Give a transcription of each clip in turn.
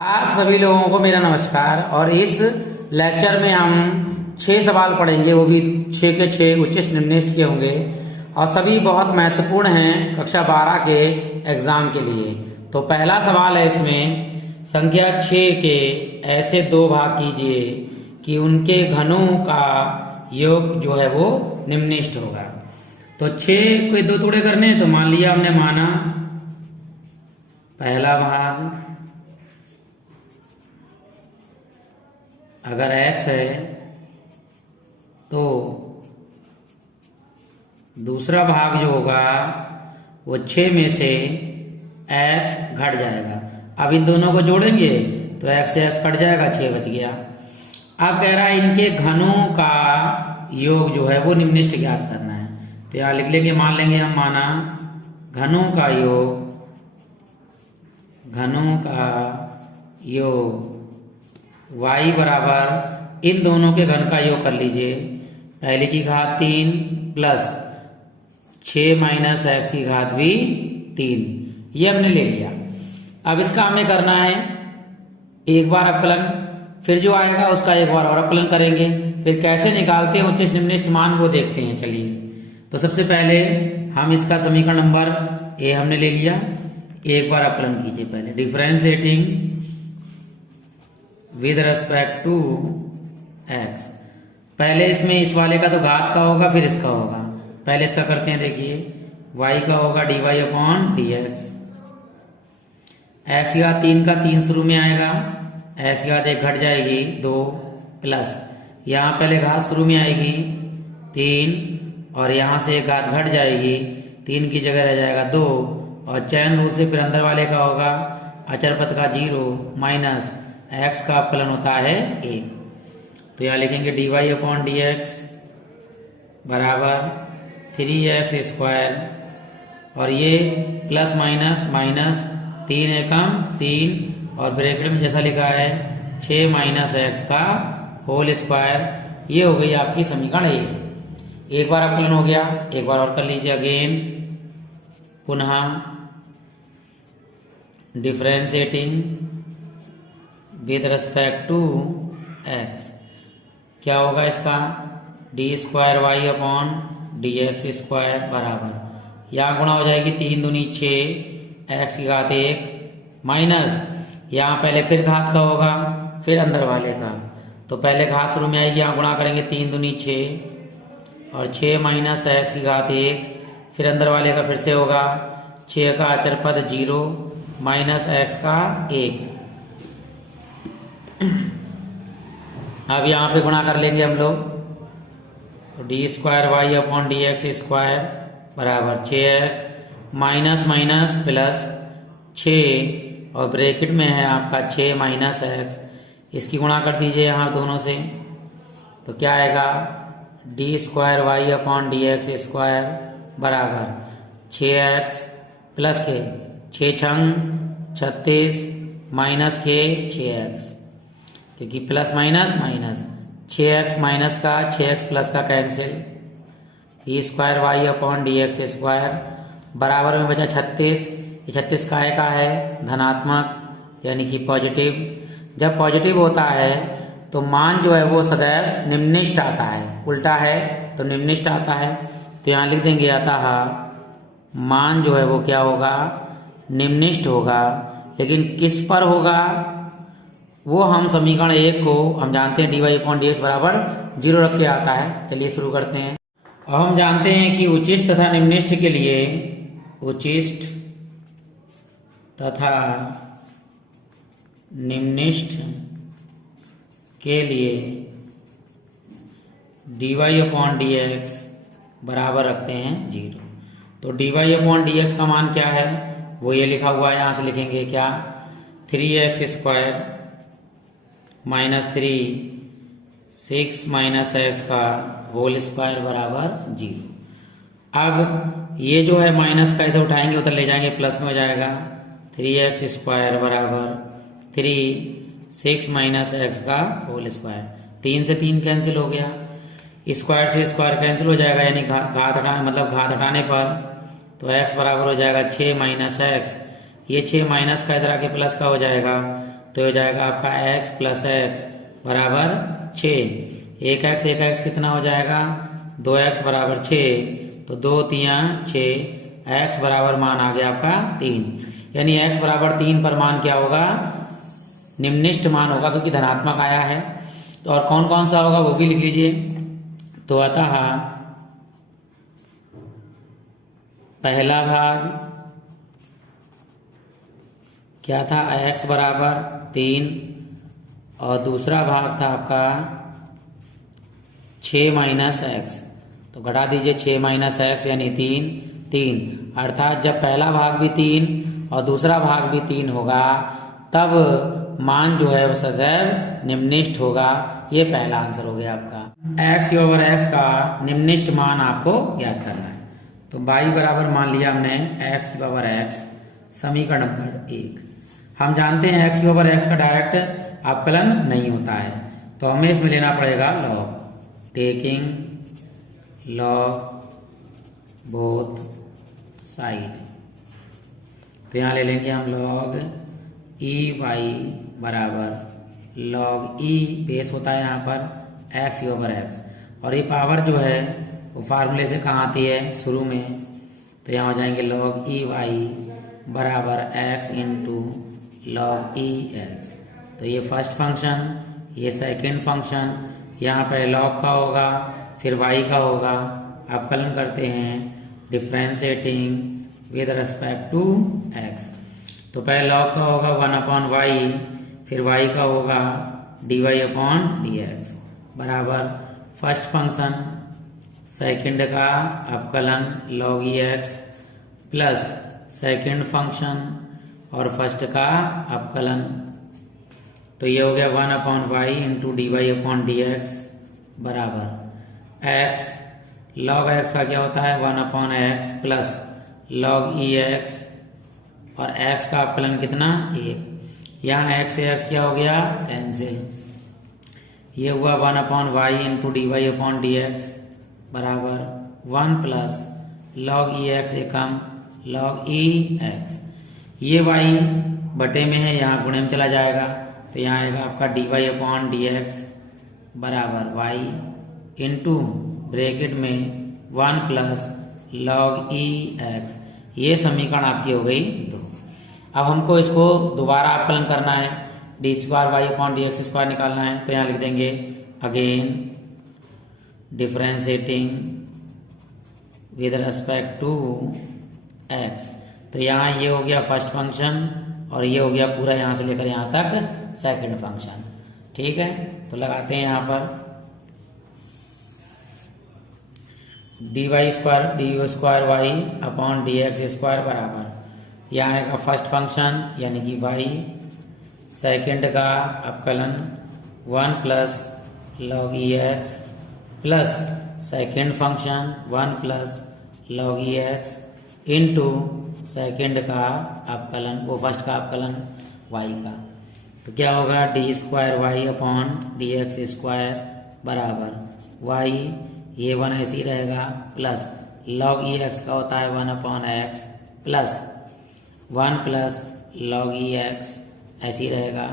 आप सभी लोगों को मेरा नमस्कार। और इस लेक्चर में हम 6 सवाल पढ़ेंगे, वो भी 6 के 6 उच्चिष्ट निम्निष्ट के होंगे और सभी बहुत महत्वपूर्ण हैं कक्षा 12 के एग्जाम के लिए। तो पहला सवाल है इसमें, संख्या 6 के ऐसे 2 भाग कीजिए कि उनके घनों का योग जो है वो निम्निष्ट होगा। तो 6 के 2 टुकड़े करने हैं, तो मान लिया हमने माना पहला भाग अगर x है तो दूसरा भाग जो होगा वो 6 में से x घट जाएगा। अब इन दोनों को जोड़ेंगे तो x से x कट जाएगा, 6 बच गया। अब कह रहा है इनके घनों का योग जो है वो निम्निष्ट ज्ञात करना है। तो यहाँ लिख लेंगे, मान लेंगे हम माना घनों का योग y बराबर इन दोनों के घन का योग कर लीजिए। पहले की घात 3 प्लस 6 माइनस x की घात भी 3, ये हमने ले लिया। अब इसका हमें करना है एक बार अवकलन, फिर जो आएगा उसका एक बार और अवकलन करेंगे। फिर कैसे निकालते हैं उच्चिष्ट निम्निष्ट मान वो देखते हैं। चलिए, तो सबसे पहले हम इसका समीकरण नंबर ए हमने ले लिया, एक बार अवकलन कीजिए। पहले differentiating with respect to x, पहले इसमें इस वाले का तो घात का होगा फिर इसका होगा। पहले इसका करते हैं, देखिए y का होगा dy अपॉन dx, x की घात 3 का 3 शुरू में आएगा, x की घात 1 घट जाएगी 2 प्लस यहाँ पहले घात शुरू में आएगी 3 और यहाँ से एक घात घट जाएगी, 3 की जगह रह जाएगा 2 और चैन रूल से फिर अंदर वाले का होगा अचर पद का 0 माइनस x का अवकलन होता है 1। तो यहाँ लिखेंगे dy अपॉन dx बराबर 3x स्क्वायर और ये प्लस माइनस माइनस 3 एकम 3 और ब्रैकेट में जैसा लिखा है 6 माइनस x का होल स्क्वायर। ये हो गई आपकी समीकरण ए। एक बार अवकलन हो गया, एक बार और कर लीजिए अगेन, पुनः differentiating with respect to x, क्या होगा इसका D square Y upon D X square बराबर, यहाँ गुणा हो जाएगी 3 दूनी 6 x की घात 1 माइनस यहाँ पहले फिर घात का होगा फिर अंदर वाले का, तो पहले घात शुरू में आएगी, यहाँ गुणा करेंगे 3 दूनी 6 और 6 माइनस x की घात 1 फिर अंदर वाले का फिर से होगा 6 का अचर पद 0 माइनस x का 1। अब यहाँ पे गुणा कर लेंगे हम लोग, तो D square Y upon D X square बराबर 6x माइनस माइनस प्लस 6 और ब्रैकेट में है आपका 6 माइनस x, इसकी गुणा कर दीजिए यहाँ दोनों से, तो क्या आएगा D square Y upon D X square बराबर 6x प्लस के 6 छंग 36 माइनस के 6x, क्योंकि plus minus minus 6x minus का 6x प्लस का cancel, D square Y upon D X square बराबर में बचा 36, ये 36 काय का है धनात्मक यानी कि पॉजिटिव। जब पॉजिटिव होता है तो मान जो है वो सदैव निम्निष्ट आता है, उल्टा है तो निम्निष्ट आता है। तो यहाँ लिख देंगे अतः मान जो है वो क्या होगा निम्निष्ट होगा, लेकिन किस पर होगा वो हम समीकरण 1 को हम जानते हैं dy अपॉन dx बराबर 0 रख के आता है। चलिए शुरू करते हैं। अब हम जानते हैं कि उच्चिष्ट तथा निम्निष्ट के लिए, उच्चिष्ट तथा निम्निष्ट के लिए dy अपॉन dx बराबर रखते हैं 0। तो dy अपॉन dx का मान क्या है वो ये लिखा हुआ है, यहाँ से लिखेंगे क्या 3x square minus 3 6 minus x का होल स्क्वायर बराबर 0। अब ये जो है माइनस का इधर उठाएंगे उधर ले जाएंगे प्लस में हो जाएगा 3x स्क्वायर बराबर 3 6 माइनस x का होल स्क्वायर, 3 से 3 कैंसिल हो गया, स्क्वायर से स्क्वायर कैंसिल हो जाएगा यानी घात हटाने मतलब घात हटाने पर तो x बराबर हो जाएगा 6 माइनस एक्स, ये 6 माइनस का इधर आके प्लस का हो जाएगा तो हो जाएगा आपका x प्लस एक्स बराबर 6। एक एक्स कितना हो जाएगा, 2x बराबर 6, तो 2 तियां 6, x बराबर मान आ गया आपका 3। यानी x बराबर 3 पर मान क्या होगा, निम्निष्ठ मान होगा, क्योंकि धनात्मक आया है। तो और कौन कौन सा होगा वो भी लिख लीजिए। तो अतः पहला भाग क्या था, x बराबर 3, और दूसरा भाग था आपका 6 माइनस एक्स। तो घटा दीजिए 6 माइनस एक्स यानी 3। अर्थात जब पहला भाग भी 3 और दूसरा भाग भी 3 होगा तब मान जो है वो सदैव निम्निष्ठ होगा। ये पहला आंसर हो गया आपका। x ओवर x का निम्निष्ठ मान आपको ज्ञात करना है। तो y बराबर मान लिया हमने x की पावर x, समीकरण नंबर 1। हम जानते हैं x की पावर x का डायरेक्ट अवकलन नहीं होता है, तो हमें इसमें लेना पड़ेगा log, taking log both side. तो यहाँ ले लेंगे हम लॉग ई वाई बराबर लॉग ई, बेस होता है यहाँ पर एक्स ओवर एक्स, और ये पावर जो है वो फार्मूले से कहाँ आती है, शुरू में। तो यहाँ हो जाएंगे लॉग ई वाई बराबर x into log E x. तो ये फर्स्ट फंक्शन, ये सेकंड फंक्शन, यहाँ पे लॉग का होगा फिर वाई का होगा। अवकलन करते हैं differentiating with respect to X. तो पहले लॉग का होगा 1/y, फिर y का होगा dy/dx बराबर फर्स्ट फंक्शन, सेकंड का अवकलन log x plus second function और फर्स्ट का अवकलन। तो ये हो गया 1/y इंटू dy/dx बराबर x। log x का क्या होता है 1/x प्लस log ex, और x का अवकलन कितना 1। यहाँ x से x क्या हो गया कैंसिल। ये हुआ 1/y इंटू dy/dx बराबर 1 प्लस log ex एकम log ex। ये y बटे में है, यहाँ गुणे में चला जाएगा, तो यहाँ आएगा आपका dy/dx बराबर y इंटू ब्रैकेट में 1 प्लस log ex। ये समीकरण आपकी हो गई 2। अब हमको इसको दोबारा अवकलन करना है, d²y/dx² निकालना है। तो यहाँ लिख देंगे again differentiating with respect to x। तो यहाँ ये हो गया फर्स्ट फंक्शन और ये हो गया पूरा यहाँ से लेकर यहाँ तक सेकंड फंक्शन। ठीक है, तो लगाते हैं यहाँ पर dy² बराबर यहाँ आएगा फर्स्ट फंक्शन यानी कि y, सेकंड का अवकलन 1 plus log ex plus second function 1 plus log ex into second का अवकलन, वो फर्स्ट का अवकलन y का। तो क्या होगा d²y/dx² बराबर y, ये 1 ऐसे ही रहेगा, प्लस log ex का होता है 1/x plus 1 plus log ex ऐसे ही रहेगा।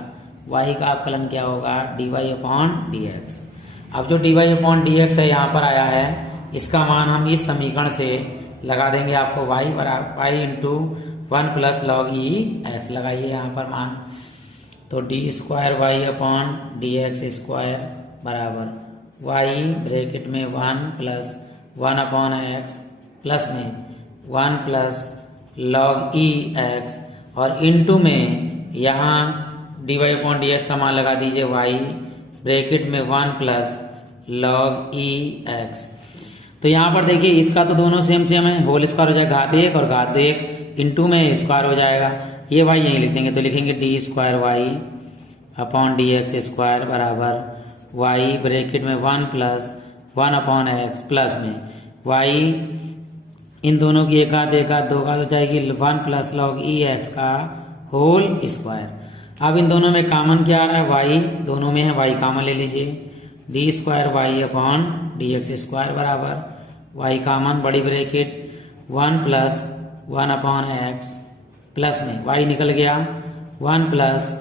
y का अवकलन क्या होगा dy/dx। अब जो dy/dx है यहाँ पर आया है, इसका मान हम इस समीकरण से लगा देंगे आपको y बराबर y into 1 plus log ex लगाइए यहाँ पर मान। तो d²y/dx² बराबर y ब्रैकेट में 1 प्लस 1/x प्लस में 1 प्लस log ex और इंटू में यहाँ dy/dx का मान लगा दीजिए y ब्रैकेट में 1 प्लस log ex। तो यहाँ पर देखिए इसका तो दोनों सेम है, होल स्क्वायर हो जाएगा घात 1 और घात 1 इंटू में स्क्वायर हो जाएगा। ये y यहीं लिख देंगे, तो लिखेंगे d²y/dx² बराबर y ब्रैकेट में 1 प्लस 1/x प्लस में y, इन दोनों की एक आध दो का हो जाएगी 1 प्लस log ex का होल स्क्वायर। अब इन दोनों में कॉमन क्या आ रहा है y, दोनों में है y कॉमन ले लीजिए, d²y/dx² बराबर y कॉमन बड़ी ब्रैकेट 1 प्लस 1/x प्लस में y निकल गया 1 प्लस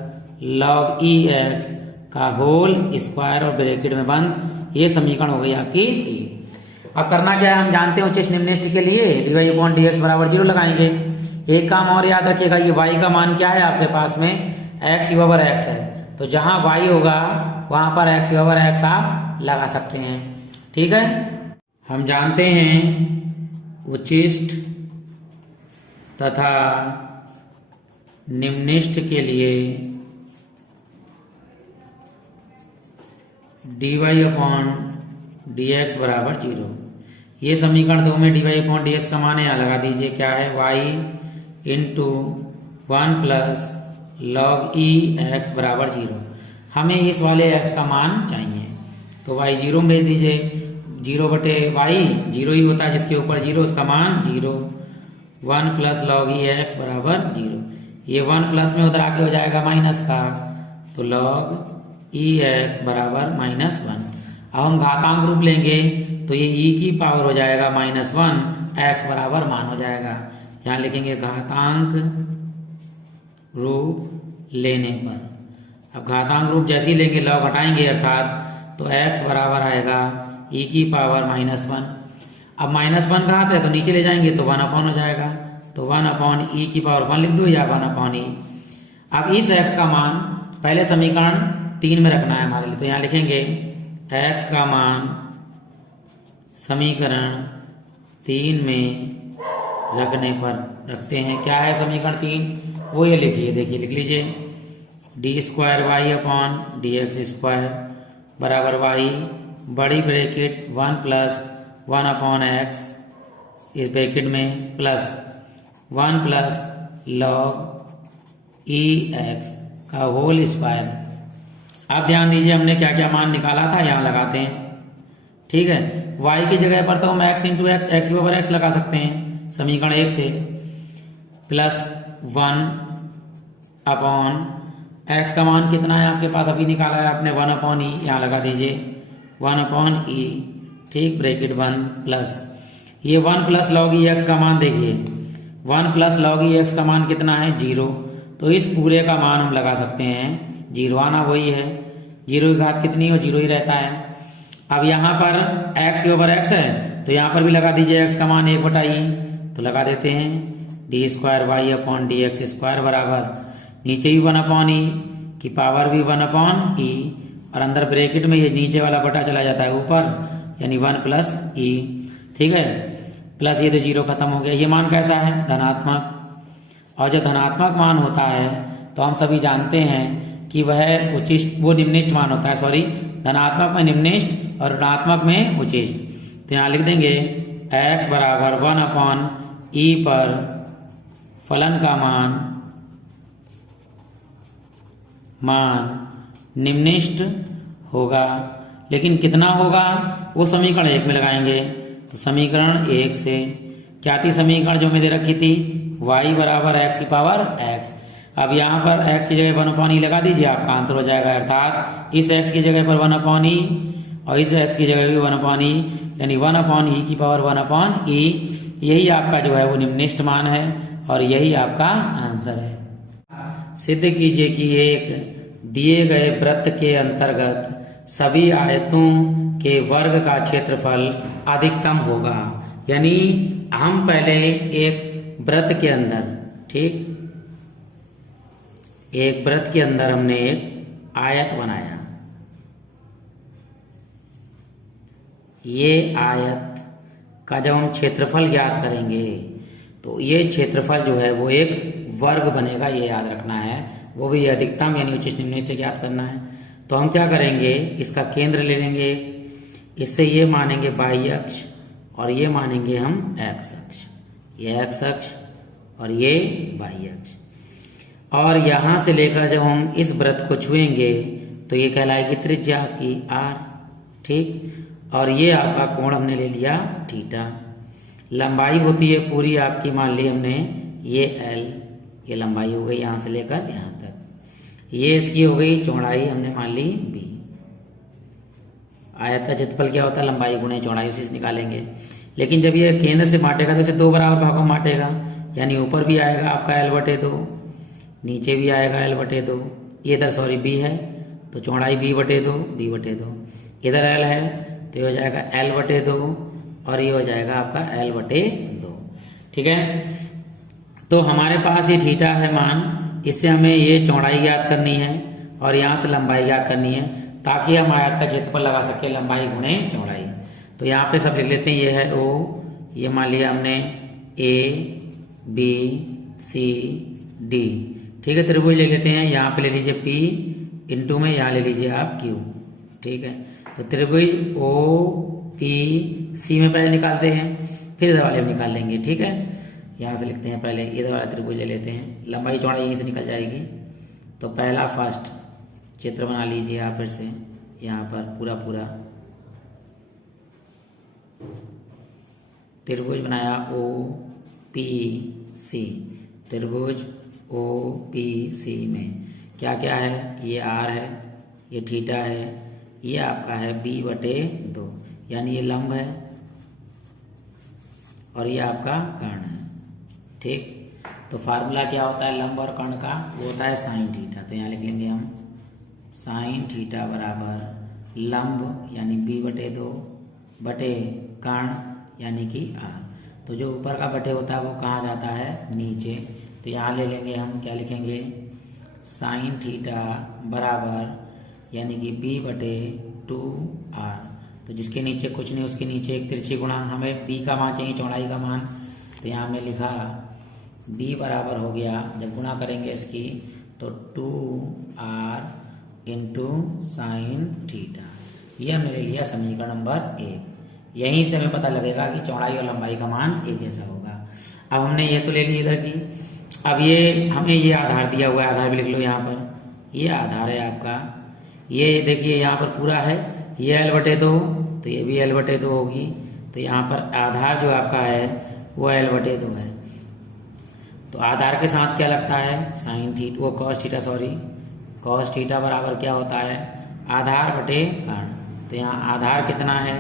log ई एक्स का होल स्क्वायर और ब्रैकेट में बंद, ये समीकरण हो गई आपकी टी। अब करना क्या है, हम जानते हैं उच्च निम्नलिखित के लिए dy अपॉन डी एक्स बराबर 0 लगाएंगे। एक काम और याद रखिएगा, ये y का मान क्या है आपके पास में, x की पावर x है, तो जहां y होगा वहां पर x की पावर x आप लगा सकते हैं। ठीक है, हम जानते हैं उच्चिष्ट तथा निम्नलिखित के लिए dy अपॉन डी एक्स बराबर 0। ये समीकरण 2 में dy अपॉन डी एक्स का मान यहाँ लगा दीजिए, क्या है, y into 1 plus log E x बराबर 0। हमें इस वाले x का मान चाहिए, तो y 0 में भेज दीजिए। 0 बटे y 0 ही होता है, जिसके ऊपर 0 उसका मान 0। 1 प्लस लॉग ई एक्स बराबर 0। ये 1 प्लस में उधर आके हो जाएगा माइनस का, तो लॉग ई एक्स बराबर -1। अब हम घातांक रूप लेंगे तो ये e की पावर हो जाएगा -1, x बराबर मान हो जाएगा। यहाँ लिखेंगे घातांक रूप लेने पर। अब घातांक रूप जैसे ही लेंगे लॉग हटाएंगे अर्थात, तो x बराबर आएगा e की पावर -1। अब -1 घात है तो नीचे ले जाएंगे तो 1 अपॉन हो जाएगा, तो 1 अपॉन e की पावर 1 लिख दो या 1 अपॉन e। अब इस x का मान पहले समीकरण 3 में रखना है हमारे लिए, तो यहाँ लिखेंगे x का मान समीकरण 3 में रखने पर रखते हैं। क्या है समीकरण 3, वो ये लिखिए, देखिए लिख लीजिए, D square Y upon D X square बराबर वाई बड़ी ब्रैकेट 1 प्लस 1 अपॉन एक्स इस ब्रैकेट में plus 1 plus log E X का होल स्क्वायर। अब ध्यान दीजिए हमने क्या क्या मान निकाला था, यहाँ लगाते हैं। ठीक है, y की जगह पर तो हम x इंटू एक्स एक्स के ऊपर x लगा सकते हैं समीकरण 1 से, प्लस 1 अपॉन x का मान कितना है आपके पास, अभी निकाला है आपने 1 अपॉन ई, यहाँ लगा दीजिए 1 अपॉन ई, ठीक, ब्रैकेट 1 प्लस ये 1 प्लस लॉग ई एक्स का मान देखिए, 1 प्लस लॉग ई एक्स का मान कितना है 0, तो इस पूरे का मान हम लगा सकते हैं 0, आना वही है, 0 की घात कितनी हो 0 ही रहता है। अब यहाँ पर x के ऊपर x है तो यहाँ पर भी लगा दीजिए x का मान 1/e, तो लगा देते हैं D square Y upon D X square बराबर नीचे ही 1 अपॉन ई की पावर भी 1 अपॉन ई, और अंदर ब्रैकेट में ये नीचे वाला बटा चला जाता है ऊपर, यानी 1 प्लस ई। ठीक है, प्लस ये तो 0 खत्म हो गया। ये मान कैसा है, धनात्मक, और जब धनात्मक मान होता है तो हम सभी जानते हैं कि वह उच्चिष्ट, वो निम्नलिखित मान होता है, सॉरी, धनात्मक में निम्नलिखित और ऋणात्मक में उच्चिष्ट। तो यहाँ लिख देंगे x बराबर 1 अपॉन ई पर फलन का मान निम्नलिखित होगा, लेकिन कितना होगा वो समीकरण 1 में लगाएंगे। तो समीकरण 1 से क्या थी समीकरण जो मैंने रखी थी, y बराबर x की पावर x। अब यहाँ पर x की जगह 1 अपॉन ई लगा दीजिए, आपका आंसर हो जाएगा, अर्थात इस x की जगह पर 1 अपॉन ई और इस x की जगह भी 1 अपॉन ई, यानी 1 अपॉन ई की पावर 1 अपॉन ई। यही आपका जो है वो निम्नलिखित मान है और यही आपका आंसर है। सिद्ध कीजिए कि एक दिए गए वृत्त के अंतर्गत सभी आयतों के वर्ग का क्षेत्रफल अधिकतम होगा। यानी हम पहले एक वृत्त के अंदर, ठीक, एक वृत्त के अंदर हमने एक आयत बनाया, ये आयत का जब हम क्षेत्रफल ज्ञात करेंगे तो ये क्षेत्रफल जो है वो एक वर्ग बनेगा, ये याद रखना है, वो भी अधिकतम यानी उच्चिष्ट निम्नलिखित ज्ञात करना है। तो हम क्या करेंगे, इसका केंद्र ले लेंगे, इससे ये मानेंगे बाह्य अक्ष और ये मानेंगे हम x अक्ष, ये x अक्ष और ये बाह्य अक्ष, और यहाँ से लेकर जब हम इस वृत्त को छुएंगे तो ये कहलाएगी त्रिज्या आपकी r, ठीक, और ये आपका कोण हमने ले लिया थीटा। लंबाई होती है पूरी आपकी, मान ली हमने ये l, ये लंबाई हो गई यहाँ से लेकर यहाँ तक, ये इसकी हो गई चौड़ाई, हमने मान ली b। आयत का क्षेत्रफल क्या होता है, लंबाई गुणे चौड़ाई, उसी से निकालेंगे। लेकिन जब ये केंद्र से बांटेगा तो इसे 2 बराबर भागों में बांटेगा, यानी ऊपर भी आएगा आपका l/2, नीचे भी आएगा l/2, इधर सॉरी बी है तो चौड़ाई बी बटे दो, इधर एल है तो ये हो जाएगा एल बटे दो, और ये हो जाएगा आपका एल बटे दो। ठीक है, तो हमारे पास ये थीटा है मान, इससे हमें ये चौड़ाई ज्ञात करनी है और यहाँ से लंबाई ज्ञात करनी है, ताकि हम आयत का क्षेत्रफल लगा सके लंबाई गुणे चौड़ाई। तो यहाँ पे सब लिख लेते हैं, ये है ओ, ये मान लिया हमने ए बी सी डी। ठीक है, त्रिभुज ले लेते हैं, यहाँ पे ले लीजिए पी, इंटू में यहाँ ले लीजिए आप क्यू। ठीक है, तो त्रिभुज ओ पी सी में पहले निकालते हैं, फिर इधर वाले में निकाल लेंगे। ठीक है, यहाँ से लिखते हैं, पहले इधर वाला त्रिभुज ले लेते हैं, लंबाई चौड़ाई यहीं से निकल जाएगी। तो पहला फर्स्ट चित्र बना लीजिए आप फिर से, यहाँ पर पूरा त्रिभुज बनाया ओ पी सी, त्रिभुज ओ पी सी में क्या क्या है, ये आर है, ये थीटा है, ये आपका है बी बटे दो, यानी ये लंब है और ये आपका कर्ण है। ठीक, तो फार्मूला क्या होता है लंब और कर्ण का, वो होता है साइन थीटा। तो यहाँ लिख लेंगे हम साइन थीटा बराबर लंब यानी बी बटे दो बटे कर्ण यानी कि आर। तो जो ऊपर का बटे होता है वो कहाँ जाता है, नीचे। तो यहाँ ले लेंगे हम, क्या लिखेंगे, साइन थीटा बराबर यानी कि बी बटे 2r। तो जिसके नीचे कुछ नहीं उसके नीचे एक तिरछी गुणा, हमें b का मान चाहिए, चौड़ाई का मान। तो यहाँ हमने लिखा b बराबर हो गया, जब गुणा करेंगे इसकी तो 2r इंटू साइन थीटा। ये हमने ले लिया समीकरण नंबर 1। यहीं से हमें पता लगेगा कि चौड़ाई और लंबाई का मान एक जैसा होगा। अब हमने ये तो ले ली इधर की, अब ये हमें ये आधार दिया हुआ है, आधार भी लिख लो यहाँ पर, ये आधार है आपका, ये देखिए यहाँ पर पूरा है, ये एल बटे दो, तो ये भी एल बटे दो होगी। तो यहाँ पर आधार जो आपका है वो एल बटे दो है। तो आधार के साथ क्या लगता है, साइन थीटा, वो cos theta, sorry cos theta बराबर क्या होता है, आधार बटे कर्ण। तो यहाँ आधार कितना है,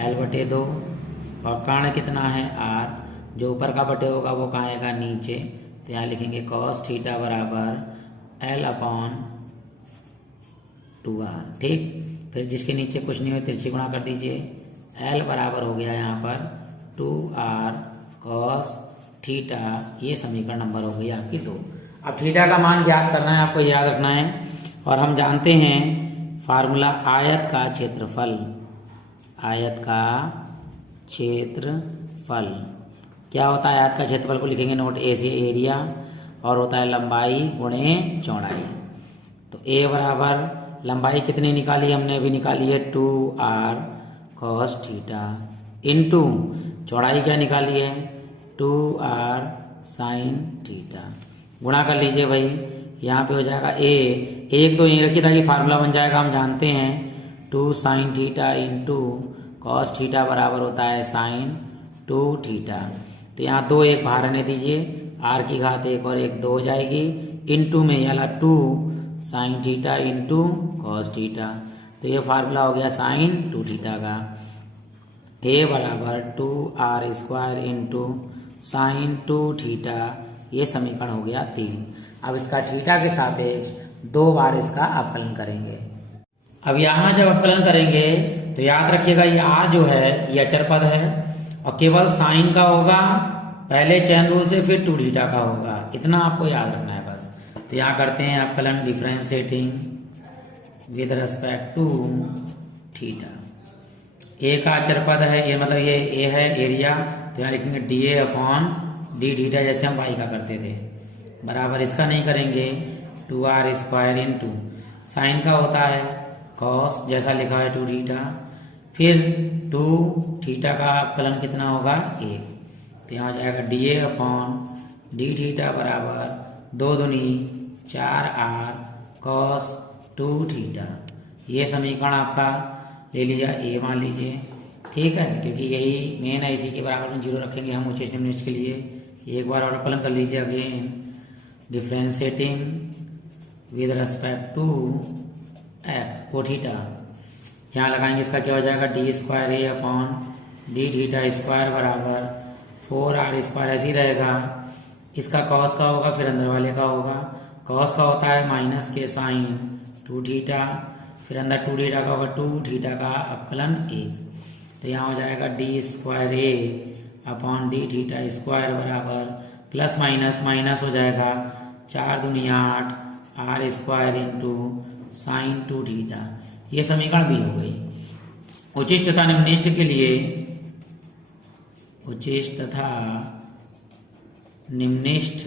एल बटे दो, और कर्ण कितना है, आर। जो ऊपर का बटे होगा वो कहाँ आएगा, नीचे। तो यहाँ लिखेंगे कॉस थीटा बराबर एल अपॉन 2r। ठीक, फिर जिसके नीचे कुछ नहीं हो तिरछी गुणा कर दीजिए, एल बराबर हो गया यहाँ पर 2r कॉस थीटा। ये समीकरण नंबर हो गई आपकी 2। अब थीटा का मान ज्ञात करना है, आपको याद रखना है, और हम जानते हैं फार्मूला आयत का क्षेत्रफल। आयत का क्षेत्रफल क्या होता है, आयत का क्षेत्रफल को लिखेंगे नोट ए से एरिया, और होता है लंबाई गुणे चौड़ाई। तो ए बराबर लंबाई कितनी निकाली हमने, अभी निकाली है 2r cos थीटा, इंटू चौड़ाई क्या निकाली है 2r sin थीटा। गुणा कर लीजिए भाई, यहाँ पे हो जाएगा ए, एक दो यहीं रखिए ताकि फार्मूला बन जाएगा। हम जानते हैं 2 sin theta into cos theta बराबर होता है साइन 2 थीटा। तो यहाँ 2 एक बाहर रहने दीजिए, आर की घात 1 और 1 2 हो जाएगी, इंटू में ये वाला 2 sine theta into cos theta. तो ये फार्मूला हो गया साइन 2 थीटा का। ए बराबर 2r square into sine 2 theta, ये समीकरण हो गया 3। अब इसका थीटा के सापेक्ष 2 बार इसका अवकलन करेंगे। अब यहाँ जब अवकलन करेंगे तो याद रखिएगा ये r जो है ये अचर पद है, और केवल साइन का होगा, पहले चैन रूल से फिर 2 थीटा का होगा, इतना आपको याद रखना है बस। तो यहाँ करते हैं अवकलन differentiating with respect to theta. A का अचर पद है, ये मतलब ये ए है एरिया, तो यहाँ लिखेंगे dA अपॉन डी थीटा, जैसे हम y का करते थे, बराबर इसका नहीं करेंगे 2r स्क्वायर इंटू साइन का होता है कॉस, जैसा लिखा है 2 थीटा, फिर 2 थीटा का अवकलन कितना होगा 1। तो यहाँ हो जाएगा dA अपॉन डी थीटा बराबर 2 दूनी 4r कॉस 2 थीटा। ये समीकरण आपका ले लिया ए मान लीजिए, ठीक है, क्योंकि यही मेन है, इसी के बराबर में 0 रखेंगे हम उच्च निम्न के लिए। एक बार और अवकलन कर लीजिए again, differentiating with respect to X को थीटा। यहाँ लगाएंगे, इसका क्या हो जाएगा D square A upon D theta square बराबर 4r स्क्वायर, ऐसे ही रहेगा। इसका कॉस का होगा फिर अंदर वाले का होगा, कॉस का होता है माइनस के साइन 2 थीटा, फिर अंदर 2 थीटा का होगा 2 थीटा का अपकलन 1। तो यहाँ हो जाएगा D square A upon D theta square बराबर प्लस माइनस माइनस हो जाएगा 4 दूनी 8 R square into sine 2 theta. ये समीकरण भी हो गई। उचिष्ट तथा निम्निष्ट के लिए, उचिष्ट तथा निम्निष्ट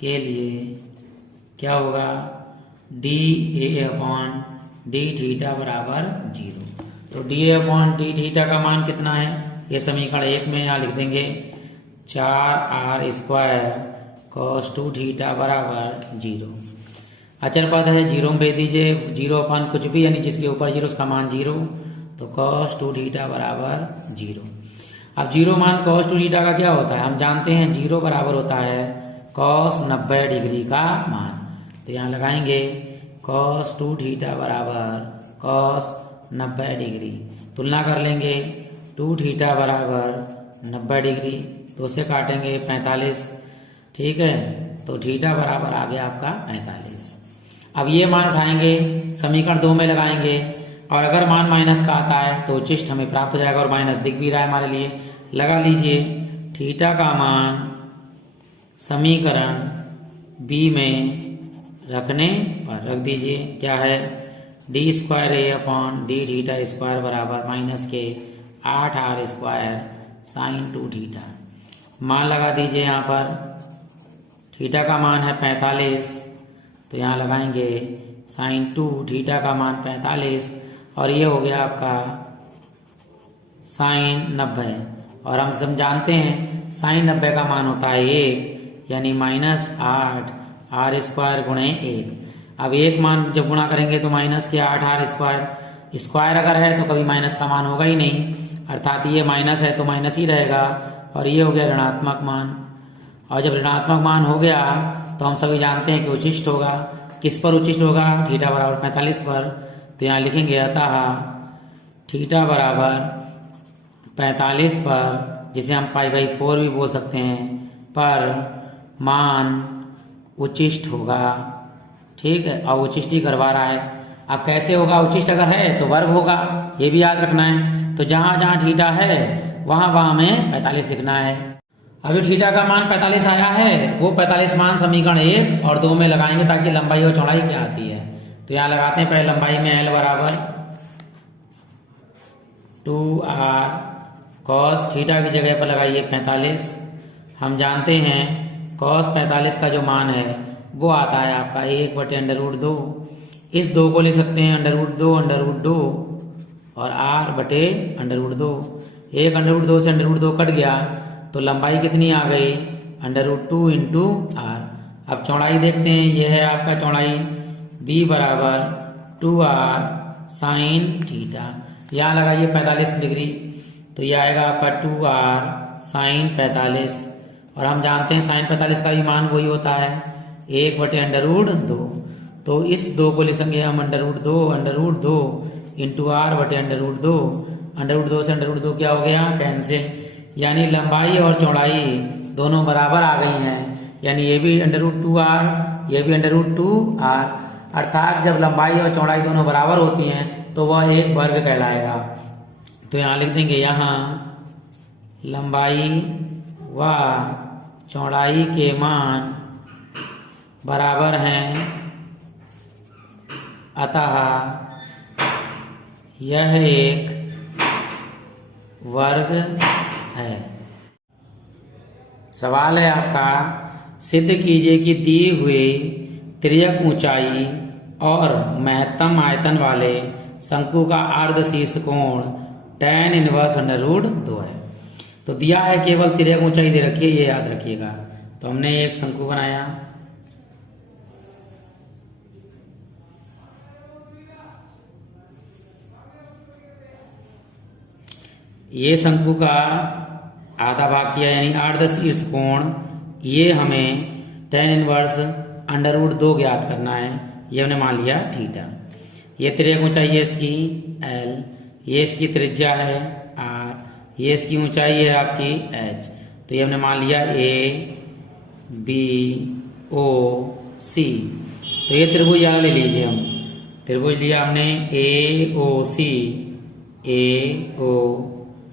के लिए क्या होगा, D A upon D theta बराबर 0। तो D A upon D theta का मान कितना है, ये समीकरण 1 में यहाँ लिख देंगे 4r स्क्वायर कॉस 2 थीटा बराबर 0। अचर पद है 0 में भेज दीजिए, 0 अपॉन कुछ भी यानी जिसके ऊपर 0 उसका मान 0, तो कॉस 2 थीटा बराबर 0। अब 0 मान कॉस 2 थीटा का क्या होता है, हम जानते हैं 0 बराबर होता है कॉस 90 डिग्री का मान। तो यहाँ लगाएंगे कॉस 2 थीटा बराबर कॉस 90 डिग्री। तुलना कर लेंगे 2 थीटा बराबर 90 डिग्री, तो उसे काटेंगे 45, ठीक है। तो थीटा बराबर आ गया आपका 45। अब ये मान उठाएंगे समीकरण 2 में लगाएंगे, और अगर मान माइनस का आता है तो उचिष्ट हमें प्राप्त हो जाएगा, और माइनस दिख भी रहा है हमारे लिए। लगा लीजिए थीटा का मान समीकरण बी में रखने पर रख दीजिए, क्या है, D square A upon D theta square बराबर माइनस के 8r स्क्वायर साइन 2 थीटा। मान लगा दीजिए यहाँ पर, थीटा का मान है 45, तो यहाँ लगाएंगे साइन 2 थीटा का मान 45, और ये हो गया आपका साइन 90। और हम सब जानते हैं साइन 90 का मान होता है 1, यानी -8 r स्क्वायर गुणे 1। अब एक मान जब गुणा करेंगे तो माइनस के 8r स्क्वायर, स्क्वायर अगर है तो कभी माइनस का मान होगा ही नहीं, अर्थात ये माइनस है तो माइनस ही रहेगा, और ये हो गया ऋणात्मक मान। और जब ऋणात्मक मान हो गया तो हम सभी जानते हैं कि उचिष्ट होगा। किस पर उचिष्ट होगा, थीटा बराबर 45 पर। तो यहाँ लिखेंगे अतः थीटा बराबर 45 पर, जिसे हम π/4 भी बोल सकते हैं, पर मान उचिष्ट होगा, ठीक है। और उचिष्ट ही करवा रहा है। अब कैसे होगा, उचिष्ट अगर है तो वर्ग होगा, ये भी याद रखना है। तो जहां जहां थीटा है वहां वहां हमें 45 लिखना है। अभी थीटा का मान 45 आया है, वो 45 मान समीकरण 1 और 2 में लगाएंगे, ताकि लंबाई और चौड़ाई क्या आती है। तो यहाँ लगाते हैं पहले लंबाई में L बराबर 2r कॉस, थीटा की जगह पर लगाइए 45। हम जानते हैं कॉस 45 का जो मान है वो आता है आपका 1/√2। इस 2 को लिख सकते हैं √2 और r/√2। 1/√2 से √2 कट गया, तो लंबाई कितनी आ गई, √2 इंटू r। अब चौड़ाई देखते हैं, यह है आपका चौड़ाई b बराबर 2r साइन थीटा। यहाँ लगाइए 45 डिग्री, तो यह आएगा आपका 2r साइन 45। और हम जानते हैं साइन 45 का भी मान वही होता है 1/√2। तो इस 2 को लिखेंगे हम √2 इंटू r/√2। √2 से √2 क्या हो गया, कैंसिल। यानी लंबाई और चौड़ाई दोनों बराबर आ गई हैं, यानी ये भी √2r, ये भी √2r। अर्थात जब लंबाई और चौड़ाई दोनों बराबर होती हैं तो वह एक वर्ग कहलाएगा। तो यहाँ लिख देंगे, यहाँ लंबाई व चौड़ाई के मान बराबर हैं, अतः यह एक वर्ग है। सवाल है आपका, सिद्ध कीजिए कि दी हुई तिर्यक ऊंचाई और महत्तम आयतन वाले शंकु का अर्ध शीर्ष कोण tan इनवर्स √2 है। तो दिया है केवल तिर्यक ऊंचाई दे रखी है, ये याद रखिएगा। तो हमने एक शंकु बनाया, ये शंकु का आधा भाग किया यानी अर्ध शीर्ष कोण, ये हमें tan इनवर्स √2 ज्ञात करना है, ये हमने मान लिया थीटा। ये तिर्यक ऊंचाई है इसकी L, ये इसकी त्रिज्या है R, ये इसकी ऊंचाई है आपकी H। तो ये हमने मान लिया A B O सी। तो ये त्रिभुज यहाँ ले लीजिए, हम त्रिभुज लिया हमने ए ओ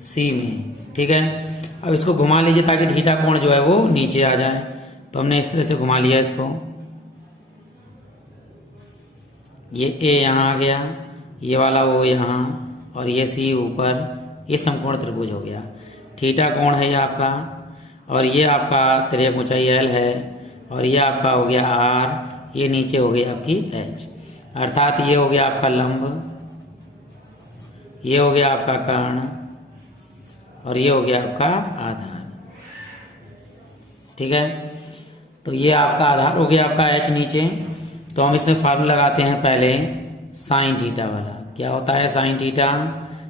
सी में, ठीक है। अब इसको घुमा लीजिए ताकि थीटा कोण जो है वो नीचे आ जाए। तो हमने इस तरह से घुमा लिया इसको, ये ए यहाँ आ गया, ये वाला ओ यहाँ, और ये सी ऊपर, ये समकोण त्रिभुज हो गया। थीटा कोण है ये आपका, और ये आपका तिर्यक ऊंचाई एल है, और ये आपका हो गया आर, ये नीचे हो गई आपकी एच। अर्थात ये हो गया आपका लंब, ये हो गया आपका कर्ण, और ये हो गया आपका आधार, ठीक है। तो ये आपका आधार हो गया आपका एच नीचे। तो हम इसमें फार्मूला लगाते हैं पहले साइन थीटा वाला। क्या होता है साइन थीटा?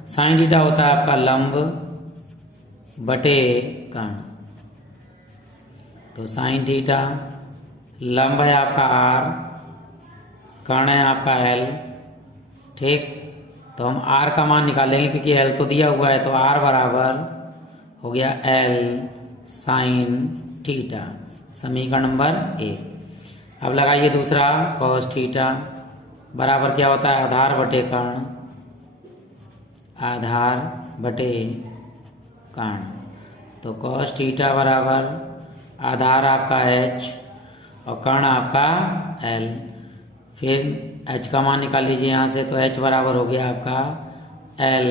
साइन थीटा होता है आपका लंब बटे कर्ण। तो साइन थीटा, लंब है आपका आर, कर्ण है आपका एल, ठीक। तो हम आर का मान निकालेंगे क्योंकि एल तो दिया हुआ है। तो आर बराबर हो गया एल साइन थीटा, समीकरण नंबर 1। अब लगाइए दूसरा कॉस थीटा बराबर क्या होता है आधार बटे कर्ण, आधार बटे कर्ण। तो कॉस थीटा बराबर आधार आपका एच और कर्ण आपका एल। फिर एच का मान निकाल लीजिए यहाँ से। तो एच बराबर हो गया आपका एल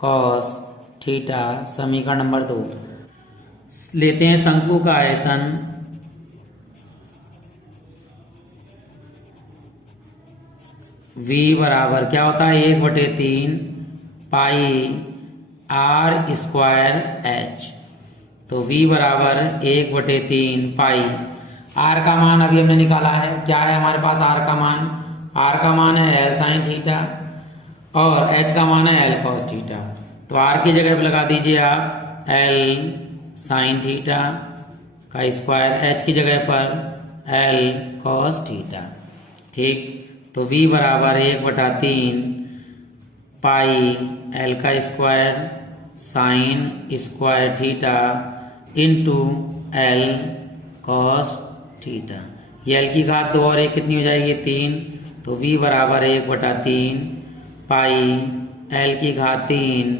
कॉस थीटा, समीकरण नंबर 2। लेते हैं शंकु का आयतन, V बराबर क्या होता है 1/3 पाई आर स्क्वायर एच। तो V बराबर 1/3 पाई, आर का मान अभी हमने निकाला है। क्या है हमारे पास आर का मान? आर का मान है एल साइन थीटा और एच का मान है एल कॉस थीटा। तो आर की जगह पे लगा दीजिए आप एल साइन थीटा का स्क्वायर, एच की जगह पर एल कॉस थीटा, ठीक। तो V बराबर 1/3 पाई एल का square sine square theta into L cos theta. ये एल की घात 2 और 1 कितनी हो जाएगी 3। तो V बराबर 1/3 पाई एल की घात 3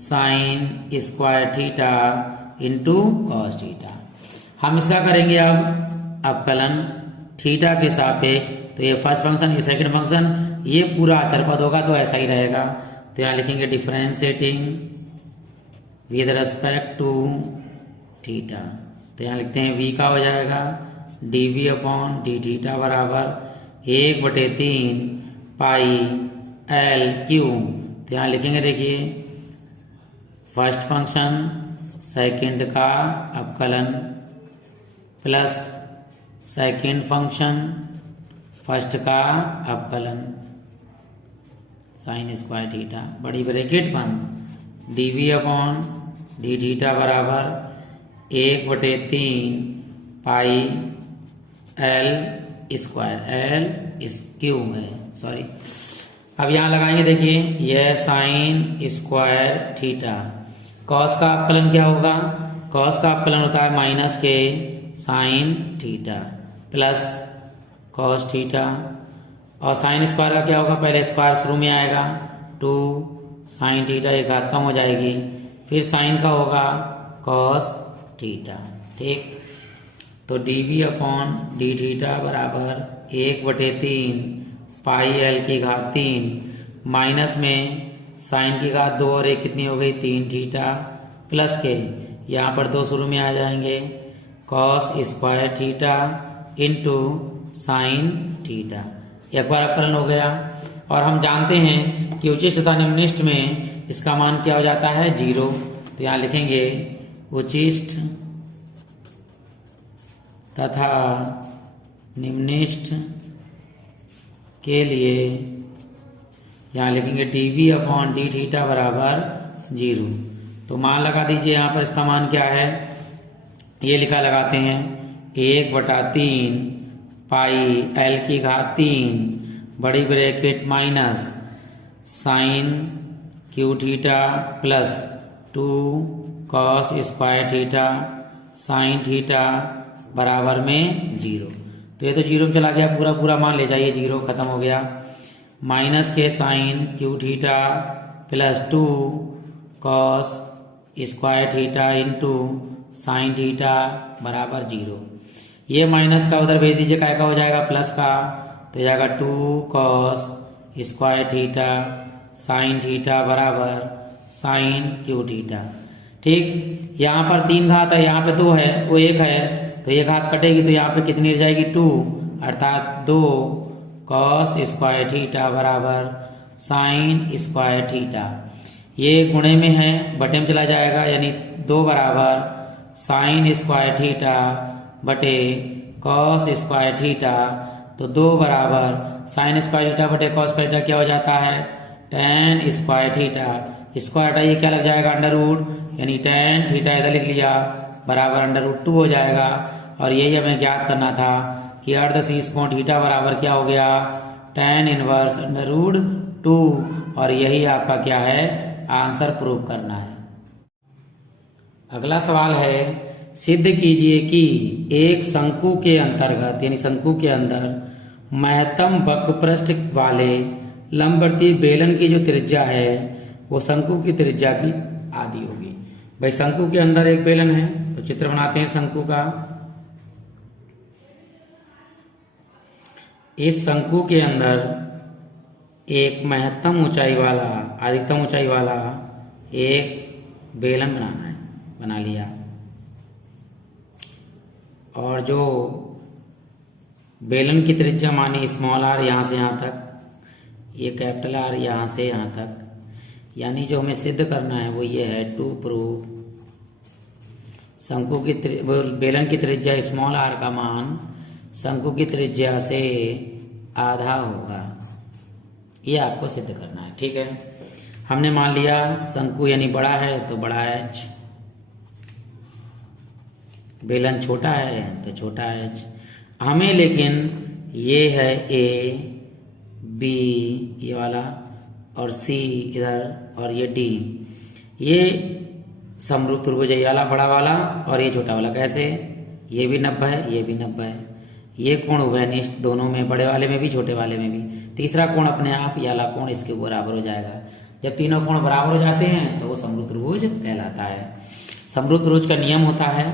sine square theta into cos theta. हम इसका करेंगे अब अवकलन थीटा के सापेक्ष। तो ये फर्स्ट फंक्शन, ये सेकंड फंक्शन, ये पूरा अचर पद होगा तो ऐसा ही रहेगा। तो यहाँ लिखेंगे differentiating with respect to theta. तो यहाँ लिखते हैं v का हो जाएगा dv अपॉन डी थीटा बराबर 1/3 पाई एल क्यू। तो यहाँ लिखेंगे देखिए फर्स्ट फंक्शन सेकंड का अवकलन प्लस सेकंड फंक्शन फर्स्ट का अवकलन साइन स्क्वायर थीटा, बड़ी ब्रैकेट बंद, dv अपॉन डी थीटा बराबर 1/3 pi L square, L Q है सॉरी। अब यहाँ लगाएंगे देखिए यह साइन स्क्वायर थीटा। कॉस का अवकलन क्या होगा? कॉस का अवकलन होता है माइनस के sine theta plus cos theta, और साइन स्क्वायर का क्या होगा? पहले स्क्वायर शुरू में आएगा 2 साइन थीटा, एक घात कम हो जाएगी, फिर साइन का होगा कॉस थीटा, ठीक। तो dv अपॉन डी थीटा बराबर 1/3 पाई एल की घात 3 माइनस में साइन की घात 2 और 1 कितनी हो गई 3 थीटा प्लस के यहाँ पर 2 शुरू में आ जाएंगे cos square theta into sine theta. एक बार अवकलन हो गया। और हम जानते हैं कि उचिष्ट तथा निम्निष्ठ में इसका मान क्या हो जाता है 0। तो यहाँ लिखेंगे उचिष्ठ तथा निम्निष्ठ के लिए यहाँ लिखेंगे dv अपॉन डी थीटा बराबर 0। तो मान लगा दीजिए यहाँ पर इसका मान क्या है, ये लिखा लगाते हैं 1/3 पाई एल की घात 3 बड़ी bracket minus sine cube theta plus 2 cos square theta sine theta बराबर में 0। तो ये तो जीरो में चला गया, पूरा पूरा मान ले जाइए, जीरो खत्म हो गया। माइनस के sine cube theta plus 2 cos square theta into sine theta बराबर जीरो। ये माइनस का उधर भेज दीजिए, काय का हो जाएगा प्लस का, तो जाएगा 2 cos square theta sine theta बराबर साइन क्यू थीटा। ठीक, यहाँ पर 3 घात है, यहाँ पे 2 है, वो 1 है, तो ये घात कटेगी तो यहाँ पे कितनी रह जाएगी 2, अर्थात 2 कॉस स्क्वायर थीटा बराबर साइन स्क्वायर थीटा। ये गुणे में है, बटे में चला जाएगा, यानी 2 बराबर साइन स्क्वायर थीटा बटे कॉस स्क्वायर थीटा। तो 2 बराबर साइन स्क्वायर थीटा बटे कॉस स्क्वायर थीटा क्या हो जाता है, टेन स्क्वायर थीटा। स्क्वायर हटाइए क्या लग जाएगा, अंडर रूट, यानी टेन थीटा इधर लिख लिया बराबर अंडर रूट 2 हो जाएगा। और यही हमें ज्ञात करना था कि अर्ध शीर्ष कोण थीटा बराबर क्या हो गया, टेन इनवर्स अंडर रूट 2। और यही आपका क्या है, आंसर प्रूव करना है। अगला सवाल है, सिद्ध कीजिए कि एक शंकु के अंतर्गत यानी शंकु के अंदर महत्तम वक्रपृष्ठ वाले लंबवर्ती बेलन की जो त्रिज्या है वो शंकु की त्रिज्या की आधी होगी। भाई शंकु के अंदर एक बेलन है, तो चित्र बनाते हैं शंकु का। इस शंकु के अंदर एक महत्तम ऊंचाई वाला अधिकतम ऊंचाई वाला एक बेलन बनाना है, बना लिया। और जो बेलन की त्रिज्या मानी स्मॉल आर, यहाँ से यहाँ तक, ये कैपिटल आर यहाँ से यहाँ तक, यानी जो हमें सिद्ध करना है वो ये है टू प्रूव शंकु की बेलन की त्रिज्या स्मॉल आर का मान शंकु की त्रिज्या से आधा होगा। ये आपको सिद्ध करना है। ठीक है, हमने मान लिया शंकु यानी बड़ा है तो बड़ा एच, बेलन छोटा है तो छोटा एच। हमें लेकिन ये है ए बी ये वाला और सी इधर और ये डी, ये समरूप त्रिभुज है, ये वाला बड़ा वाला और ये छोटा वाला। कैसे, ये भी 90 है, ये भी 90 है, ये कोण उभयनिष्ठ दोनों में, बड़े वाले में भी छोटे वाले में भी। तीसरा कोण अपने आप ये वाला कोण इसके बराबर हो जाएगा। जब तीनों कोण बराबर हो जाते हैं तो वो समरूप त्रिभुज कहलाता है। समरूप त्रिभुज का नियम होता है,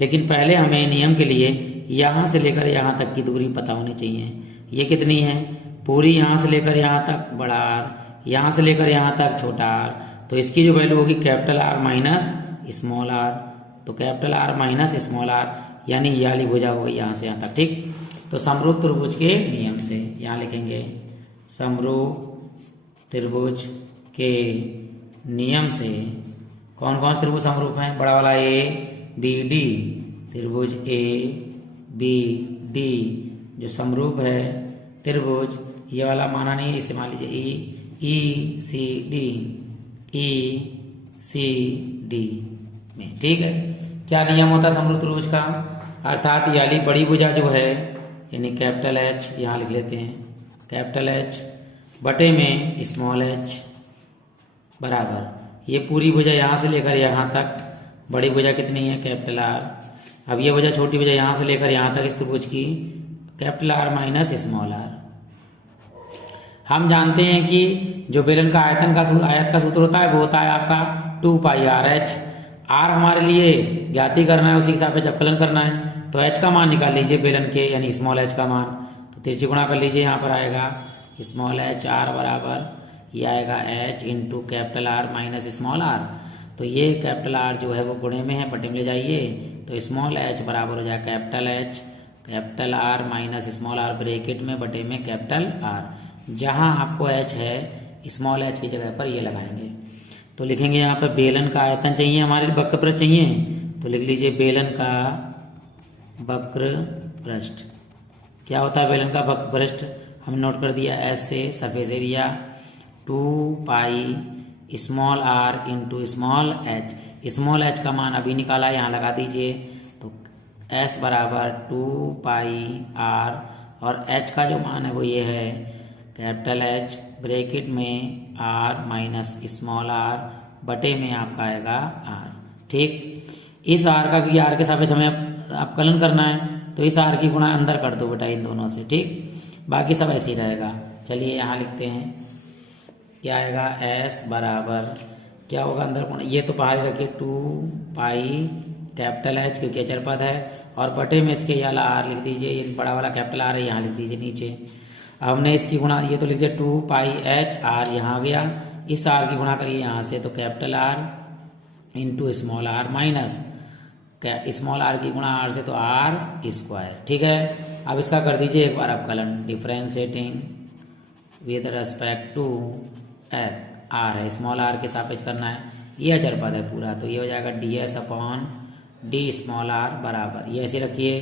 लेकिन पहले हमें नियम के लिए यहाँ से लेकर यहाँ तक की दूरी पता होनी चाहिए। ये कितनी है, पूरी यहाँ से लेकर यहाँ तक बड़ा आर, यहाँ से लेकर यहाँ तक छोटा आर, तो इसकी जो वैल्यू होगी capital R minus small R. तो capital R minus small R यानी ये वाली भुजा हो गई यहाँ से यहाँ तक। ठीक, तो समरूप त्रिभुज के नियम से यहाँ लिखेंगे, समरूप त्रिभुज के नियम से कौन कौन से त्रिभुज समरूप हैं, बड़ा वाला ए बी डी, त्रिभुज ए बी डी जो समरूप है त्रिभुज, ये वाला माना नहीं, इसे मान लीजिए ई सी डी में। ठीक है, क्या नियम होता है समरूप त्रिभुज का, अर्थात ये वाली बड़ी भुजा जो है यानी कैपिटल एच, यहाँ लिख लेते हैं कैपिटल एच बटे में स्मॉल एच बराबर, ये पूरी भुजा यहाँ से लेकर यहाँ तक, बड़ी भुजा कितनी है कैपिटल आर, अब ये भुजा छोटी भुजा यहाँ से लेकर यहाँ तक इस त्रिभुज की capital R minus small R. हम जानते हैं कि जो बेलन का आयत का सूत्र होता है वो होता है आपका 2 पाई आर एच। आर हमारे लिए ज्ञाति करना है, उसी के हिसाब से अवकलन करना है, तो एच का मान निकाल लीजिए बेलन के, यानी स्मॉल एच का मान, तो तिरछी गुणा कर लीजिए, यहाँ पर आएगा स्मॉल एच आर बराबर ये आएगा H into capital R minus small R. तो ये कैपिटल आर जो है वो गुणे में है, बटे में ले जाइए, तो स्मॉल एच बराबर हो जाएगा capital R minus small R bracket में बटे में कैपिटल आर। जहाँ आपको एच है स्मॉल एच की जगह पर ये लगाएंगे, तो लिखेंगे यहाँ पर बेलन का आयतन चाहिए, हमारे वक्र पृष्ठ चाहिए, तो लिख लीजिए बेलन का वक्र पृष्ठ। क्या होता है बेलन का वक्र पृष्ठ, हमने नोट कर दिया एस से, surface area 2 pi small R into small H. Small H का मान अभी निकाला, यहाँ लगा दीजिए, तो एस बराबर 2 पाई आर और एच का जो मान है वो ये है कैपिटल एच ब्रैकेट में आर माइनस स्मॉल आर बटे में आपका आएगा आर। ठीक, इस आर का, क्योंकि आर के सापेक्ष हमें अवकलन करना है, तो इस आर की गुणा अंदर कर दो बेटा इन दोनों से, ठीक। बाकी सब ऐसे ही रहेगा। चलिए यहाँ लिखते हैं, क्या आएगा, एस बराबर क्या होगा अंदर गुणा, ये तो बाहर रखिए 2 पाई कैपिटल एच क्योंकि अचर पद है, और बटे में इसके ये वाला आर लिख दीजिए, ये बड़ा वाला कैपिटल आर है यहाँ लिख दीजिए नीचे। अब हमने इसकी गुणा ये तो लिख दिया 2 पाई एच आर यहाँ आ गया, इस आर की गुणा करिए यहाँ से तो capital R into small R minus small R की गुणा आर से तो आर स्क्वायर, ठीक है। अब इसका कर दीजिए एक बार अवकलन, differentiating with respect to R है, स्मॉल आर के सापेक्ष करना है, ये अचर पद है पूरा, तो ये हो जाएगा D S upon D small R बराबर, ये ऐसे रखिए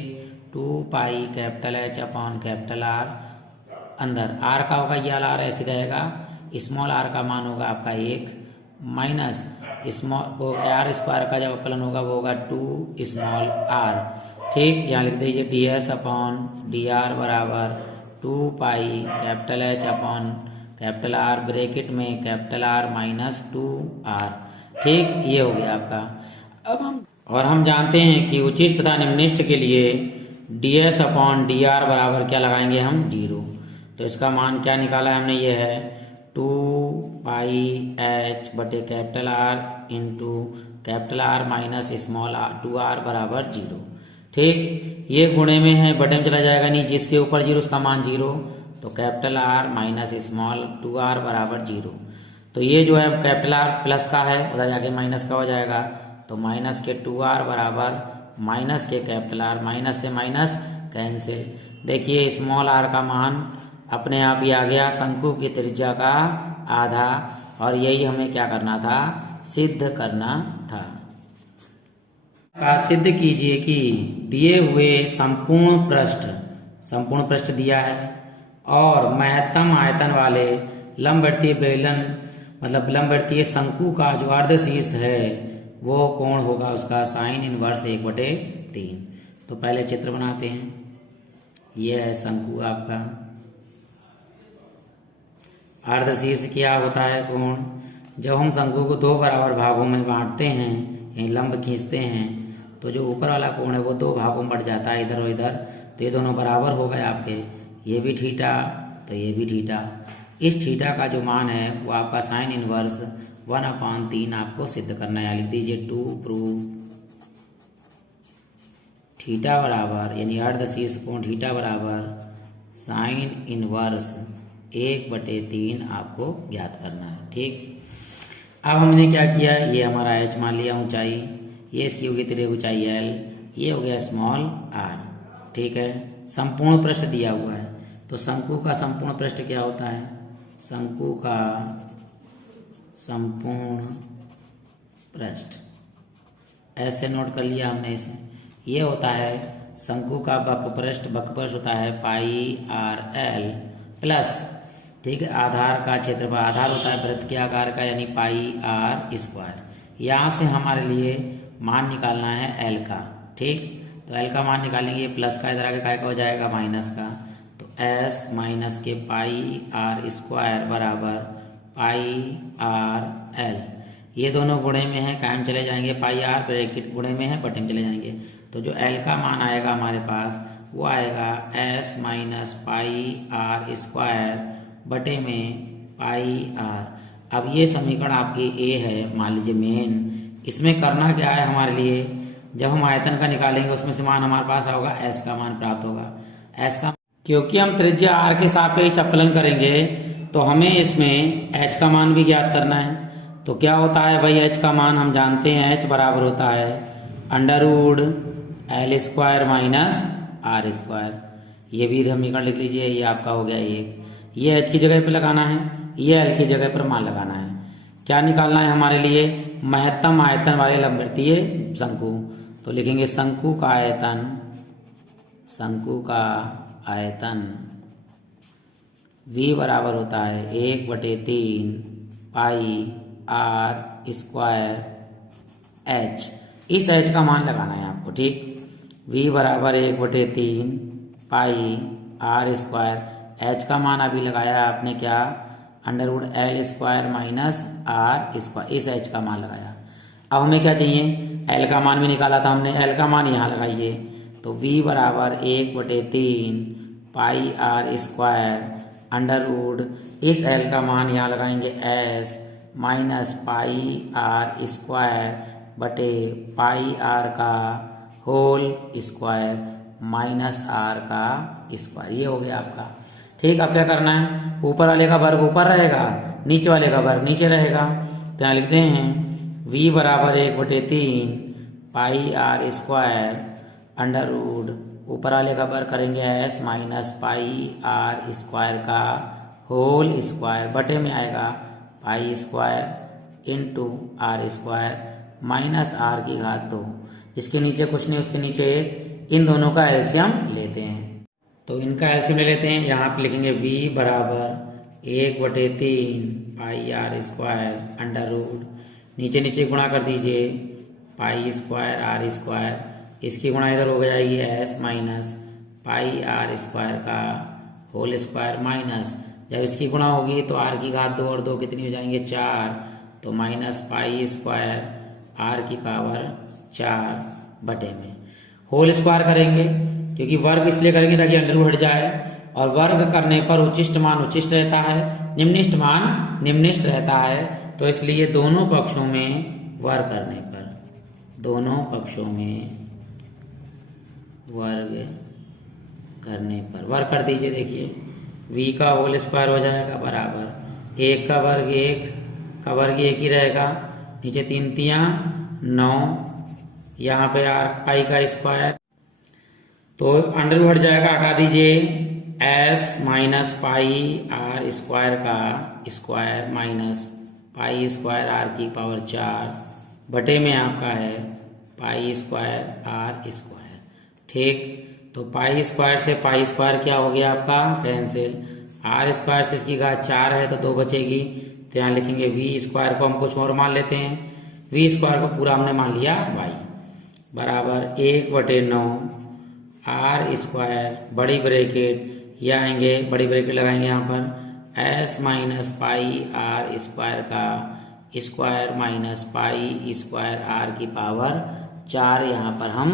2 pi capital H upon capital R, अंदर आर का होगा ये वाला आर ऐसे रहेगा, स्मॉल आर का मान होगा आपका 1 माइनस स्मॉल आर स्क्वायर का जब अवकलन होगा वो होगा 2 स्मॉल आर, ठीक। यहाँ लिख दीजिए D S upon D R बराबर 2 pi capital H upon capital are bracket में कैपिटल आर माइनस 2 आर, ठीक। ये हो गया आपका। अब हम जानते हैं कि उचिष्ट तथा निम्निष्ठ के लिए D S upon D R बराबर क्या लगाएंगे हम 0, तो इसका मान क्या निकाला है हमने, ये है 2 पाई एच बटे capital R into capital R minus small R 2 R बराबर 0, ठीक। ये गुणे में है, बटे में चला जाएगा नहीं, जिसके ऊपर 0 उसका मान 0, तो capital R minus small 2 R बराबर 0। तो ये जो है कैपिटल आर प्लस का है, उधर जाके माइनस का हो जाएगा, तो माइनस के 2 आर बराबर माइनस के कैपिटल आर, माइनस से माइनस कैंसिल। देखिए स्मॉल आर का मान अपने आप ही आ गया, शंकु की त्रिज्या का आधा, और यही हमें क्या करना था, सिद्ध करना था। का सिद्ध कीजिए कि दिए हुए संपूर्ण पृष्ठ दिया है और महत्तम आयतन वाले लंबवृत्तीय बेलन मतलब लंबवृत्तीय शंकु का जो अर्धशीर्ष है वो कोण होगा उसका साइन इनवर्स 1/3। तो पहले चित्र बनाते हैं, यह है शंकु आपका, अर्धशीर्ष क्या होता है कोण, जब हम शंकु को 2 बराबर भागों में बांटते हैं, यहीं लंब खींचते हैं, तो जो ऊपर वाला कोण है वो 2 भागों में बढ़ जाता है इधर और इधर, तो ये दोनों बराबर हो गए आपके, ये भी थीटा तो ये भी थीटा। इस थीटा का जो मान है वो आपका साइन इनवर्स 1/3 आपको सिद्ध करना है, लिख दीजिए 2 प्रूव थीटा बराबर यानी अर्धशीर्ष कोण थीटा बराबर साइन इनवर्स 1/3 आपको ज्ञात करना है, ठीक। अब हमने क्या किया, ये हमारा h मान लिया ऊंचाई, ये इसकी होगी तेरे ऊंचाई l, ये हो गया स्मॉल r, ठीक है। संपूर्ण पृष्ठ दिया हुआ है, तो शंकु का संपूर्ण पृष्ठ क्या होता है, शंकु का संपूर्ण पृष्ठ ऐसे नोट कर लिया हमने इसे, ये होता है शंकु का बकपृष्ठ होता है पाई आर एल प्लस, ठीक है, आधार का क्षेत्रफल, आधार होता है वृत्त के आकार का यानी पाई आर स्क्वायर। यहाँ से हमारे लिए मान निकालना है एल का, ठीक। तो एल का मान निकालेंगे, प्लस का इधर आगे काय का हो जाएगा माइनस का, तो एस माइनस के पाई आर स्क्वायर बराबर पाई आर एल, ये दोनों गुणे में है, कायम चले जाएंगे, पाई आर ब्रैकेट गुणे में है, बटे में चले जाएंगे, तो जो एल का मान आएगा हमारे पास वो आएगा S minus pi R square बटे में पाई आर। अब ये समीकरण आपकी ए है, मान लीजिए मेन, इसमें करना क्या है हमारे लिए, जब हम आयतन का निकालेंगे उसमें से मान हमारे पास होगा एस का मान प्राप्त होगा, एस का, क्योंकि हम त्रिज्या आर के सापेक्ष अवकलन करेंगे तो हमें इसमें एच का मान भी ज्ञात करना है। तो क्या होता है भाई, एच का मान हम जानते हैं, एच बराबर होता है under root L square minus R square, ये भी समीकरण लिख लीजिए, ये आपका हो गया एक, ये एच की जगह पर लगाना है, ये एल की जगह पर मान लगाना है। क्या निकालना है हमारे लिए, महत्तम आयतन वाले लंबवृत्तीय शंकु, तो लिखेंगे शंकु का आयतन v बराबर होता है 1/3 पाई आर स्क्वायर एच, इस एच का मान लगाना है आपको, ठीक। v बराबर 1/3 पाई आर स्क्वायर, एच का मान अभी लगाया आपने क्या, under root L square minus R square, इस एच का मान लगाया। अब हमें क्या चाहिए, एल का मान भी निकाला था हमने, एल का मान यहाँ लगाइए, तो v बराबर 1/3 pi R square under root इस l का मान यहाँ लगाएंगे s minus pi R square बटे पाई आर का होल स्क्वायर माइनस आर का स्क्वायर। ये हो गया आपका। ठीक, अब क्या करना है, ऊपर वाले का वर्ग ऊपर रहेगा, नीचे वाले का वर्ग नीचे रहेगा। तो यहाँ लिखते हैं v बराबर 1/3 pi R square under root ऊपर वाले का वर्ग करेंगे s minus pi R square का होल स्क्वायर बटे में आएगा pi square into R square minus R की घात 2। इसके नीचे कुछ नहीं, उसके नीचे 1। इन दोनों का एलसीएम लेते हैं, तो इनका एलसीएम ले लेते हैं। यहाँ पे लिखेंगे v बराबर 1/3 pi R square under root नीचे नीचे गुणा कर दीजिए पाई स्क्वायर आर स्क्वायर, इसकी गुणा इधर हो जाएगी s minus pi R square का होल स्क्वायर माइनस, जब इसकी गुणा होगी तो r की घात 2 और 2 कितनी हो जाएंगे 4, तो माइनस पाई स्क्वायर r की पावर 4 बटे में होल स्क्वायर करेंगे, क्योंकि वर्ग इसलिए करेंगे ताकि अंडर हट जाए, और वर्ग करने पर उच्चिष्ट मान उच्चिष्ट रहता है, निम्निष्ट मान निम्निष्ट रहता है। तो इसलिए दोनों पक्षों में वर्ग करने पर, दोनों पक्षों में वर्ग करने पर वर्ग कर दीजिए। देखिए v का होल स्क्वायर हो जाएगा बराबर 1 का वर्ग 1 का वर्ग 1 ही रहेगा, नीचे 3 तियां 9, यहाँ पे पाई का स्क्वायर, तो अंडर हट जाएगा, हटा दीजिए s minus pi R square का square minus pi square R की पावर 4 बटे में आपका है पाई स्क्वायर आर स्क्वायर। ठीक, तो पाई स्क्वायर से पाई स्क्वायर क्या हो गया आपका कैंसिल, आर स्क्वायर से इसकी घात 4 है तो 2 बचेगी, तो यहाँ लिखेंगे v स्क्वायर को हम कुछ और मान लेते हैं, v स्क्वायर को पूरा हमने मान लिया y बराबर 1/9 आर स्क्वायर बड़ी ब्रैकेट, ये आएंगे बड़ी ब्रैकेट लगाएंगे यहाँ पर s minus pi R square का square minus pi square R की पावर 4 यहाँ पर हम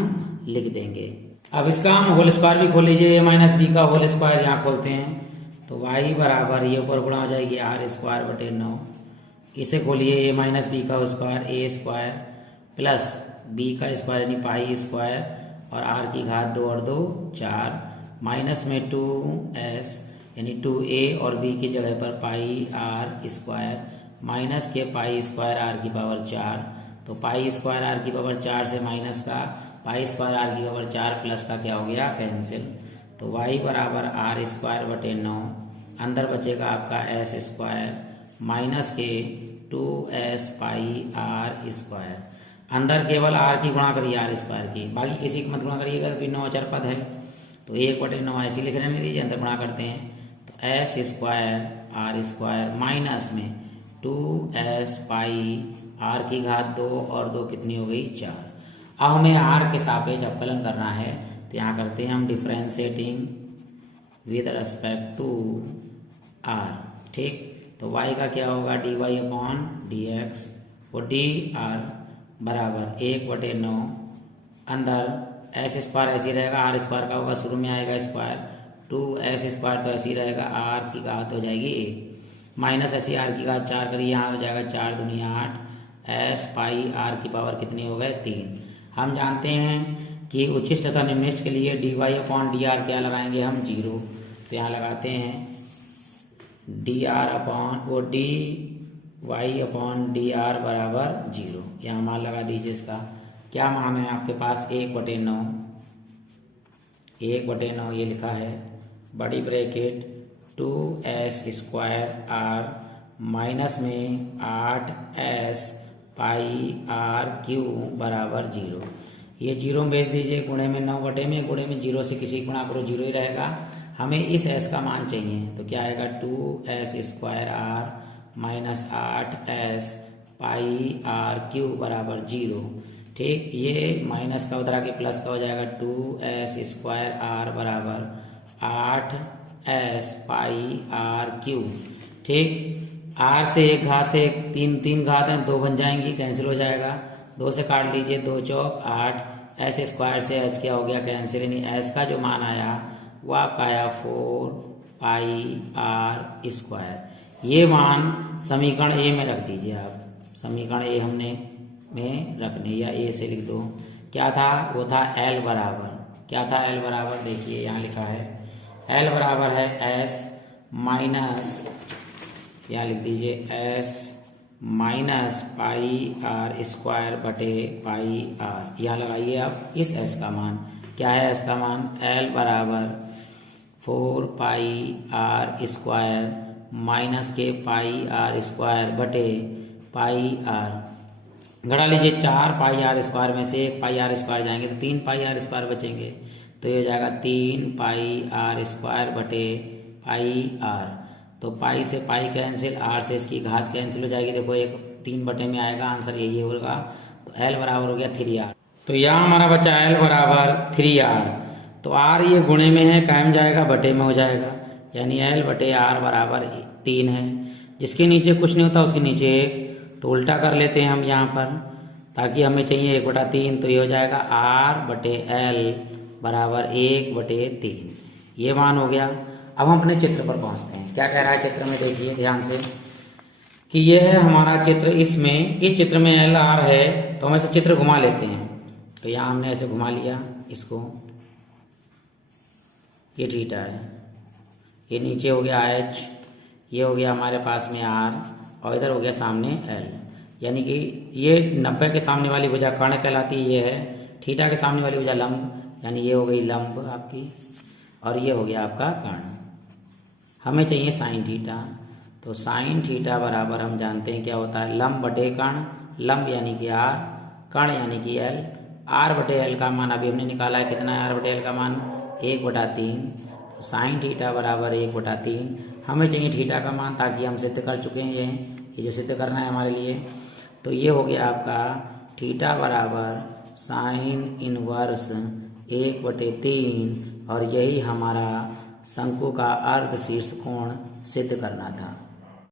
लिख देंगे। अब इसका हम होल स्क्वायर भी खोल लीजिए, a माइनस बी का होल स्क्वायर यहाँ खोलते हैं, तो y बराबर ये ऊपर गुणा हो जाएगी आर स्क्वायर बटे 9, इसे खोलिए a माइनस बी का square a square plus b का स्क्वायर यानी पाई स्क्वायर और r की घात 2 और 2 4 माइनस में 2s यानी 2a और b की जगह पर पाई आर स्क्वायर माइनस के पाई स्क्वायर आर की पावर 4, तो पाई स्क्वायर आर की पावर 4 से माइनस का पाई स्क्वायर आर की पावर 4 प्लस का क्या हो गया कैंसिल, तो y बराबर आर स्क्वायर बटे 9, अंदर बचेगा आपका s स्क्वायर माइनस के 2s पाई आर स्क्वायर, अंदर केवल r की गुणा करिए आर स्क्वायर की, बाकी किसी की मत गुणा करिएगा क्योंकि 9 अचर पद है, तो 1/9 ऐसे लिख रहने दीजिए, अंदर गुणा करते हैं तो s square R square minus में 2s पाई आर की घात 2 और 2 कितनी हो गई 4। अब हमें r के सापेक्ष अवकलन करना है, तो यहाँ करते हैं हम differentiating with respect to r। ठीक, तो y का क्या होगा dy/dx, वो dr बराबर 1/9, अंदर s स्क्वायर ऐसी रहेगा, आर स्क्वायर का होगा शुरू में आएगा स्क्वायर, 2s स्क्वायर तो ऐसी रहेगा, r की घात हो जाएगी 1 माइनस ऐसी r की घात 4 करिए, यहाँ हो जाएगा 4 दूनी 8, s पाई r की पावर कितनी हो गए 3। हम जानते हैं कि उच्चिष्ट तथा निम्निष्ट के लिए dy/dr क्या लगाएंगे हम 0, तो यहाँ लगाते हैं dy/dr बराबर 0, यहाँ मान लगा दीजिए। इसका क्या मान है आपके पास 1/9 ये लिखा है बड़ी bracket 2s square r minus में 8s पाई आर क्यू बराबर 0, ये 0 भेज दीजिए, गुणे में 9 बटे में, गुणे में 0 से किसी गुणा करो 0 ही रहेगा। हमें इस s का मान चाहिए, तो क्या आएगा 2s square r minus 8s pi R cube बराबर 0। ठीक, ये माइनस का उधर आके प्लस का हो जाएगा 2s स्क्वायर r बराबर 8s पाई आर क्यू। ठीक, r से एक घात से तीन घात है, 2 बन जाएंगी, कैंसिल हो जाएगा, 2 से काट लीजिए, 2 चौक 8 एस स्क्वायर से एच क्या हो गया कैंसिल, यानी एस का जो मान आया वो आपका आया 4πr²। ये मान समीकरण ए में रख दीजिए आप, समीकरण ए हमने में रखने, या ए से लिख दो। क्या था वो था एल बराबर, क्या था एल बराबर, देखिए यहाँ लिखा है एल बराबर है एस माइनस, यहाँ लिख दीजिए एस माइनस πr² बटे πr। यहाँ लगाइए आप इस एस का मान, क्या है एस का मान, एल बराबर 4πr² माइनस के πr² बटे πr। घटा लीजिए 4πr² में से 1 πr² जाएंगे तो 3 πr² बचेंगे, तो ये हो जाएगा 3 πr² बटे πr। तो पाई से पाई कैंसिल, आर से इसकी घात कैंसिल हो जाएगी, देखो एक 3 बटे में आएगा, आंसर यही होगा। तो एल बराबर हो गया 3r। तो यहाँ हमारा बचा एल बराबर 3r। तो आर ये गुणे में है, कायम जाएगा, बटे में हो जाएगा, यानी एल बटे आर बराबर 3 है। जिसके नीचे कुछ नहीं होता उसके नीचे 1, तो उल्टा कर लेते हैं हम यहाँ पर, ताकि हमें चाहिए 1/3, तो ये हो जाएगा आर बटे एल बराबर 1/3। ये मान हो गया। अब हम अपने चित्र पर पहुँचते हैं, क्या कह रहा है चित्र में, देखिए ध्यान से कि यह है हमारा चित्र। इसमें इस चित्र में एल आर है, तो हम ऐसे चित्र घुमा लेते हैं। तो यहाँ हमने ऐसे घुमा लिया इसको, ये थीटा है, ये नीचे हो गया एच, ये हो गया हमारे पास में आर, और इधर हो गया सामने एल। यानी कि ये 90 के सामने वाली भुजा कर्ण कहलाती है, ये है थीटा के सामने वाली भुजा लंब, यानी ये हो गई लंब आपकी, और ये हो गया आपका कर्ण। हमें चाहिए साइन थीटा, तो साइन थीटा बराबर हम जानते हैं क्या होता है, लंब बटे कर्ण, लंब यानी कि आर, कर्ण यानी कि एल। आर बटे एल का मान अभी हमने निकाला है, कितना है आर बटे एल का मान, 1/3। तो साइन थीटा बराबर 1/3। हमें चाहिए थीटा का मान, ताकि हम सिद्ध कर चुके हैं ये जो सिद्ध करना है हमारे लिए। तो ये हो गया आपका थीटा बराबर साइन इनवर्स 1/3, और यही हमारा शंकु का अर्ध शीर्ष कोण सिद्ध करना था।